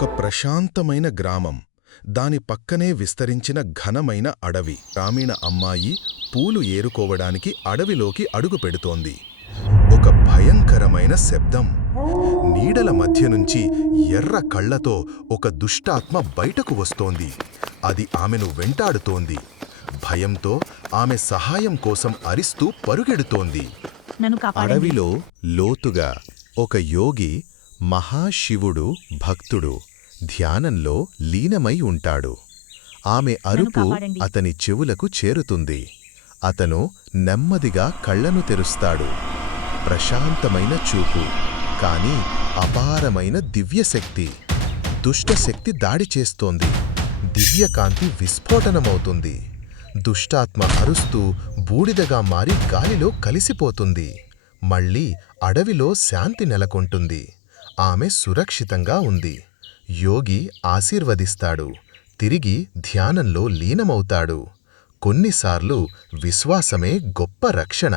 ఒక ప్రశాంతమైన గ్రామం, దాని పక్కనే విస్తరించిన ఘనమైన అడవి. గ్రామీణ అమ్మాయి పూలు ఏరుకోవడానికి అడవిలోకి అడుగుపెడుతోంది. ఒక భయంకరమైన శబ్దం. నీడల మధ్య నుంచి ఎర్ర కళ్లతో ఒక దుష్టాత్మ బయటకు వస్తోంది. అది ఆమెను వెంటాడుతోంది. భయంతో ఆమె సహాయం కోసం అరిస్తూ పరుగెడుతోంది. అడవిలో లోతుగా ఒక యోగి, మహాశివుడు భక్తుడు, ధ్యానంలో లీనమై ఉంటాడు. ఆమె అరుపు అతని చెవులకు చేరుతుంది. అతను నెమ్మదిగా కళ్లను తెరుస్తాడు. ప్రశాంతమైన చూపు, కాని అపారమైన దివ్యశక్తి. దుష్టశక్తి దాడి చేస్తోంది. దివ్యకాంతి విస్ఫోటనమవుతుంది. దుష్టాత్మ అరుస్తూ బూడిదగా మారి గాలిలో కలిసిపోతుంది. మళ్ళీ అడవిలో శాంతి నెలకొంటుంది. ఆమె సురక్షితంగా ఉంది. యోగి ఆశీర్వదిస్తాడు. తిరిగి ధ్యానంలో లీనమవుతాడు. కొన్నిసార్లు విశ్వాసమే గొప్ప రక్షణ.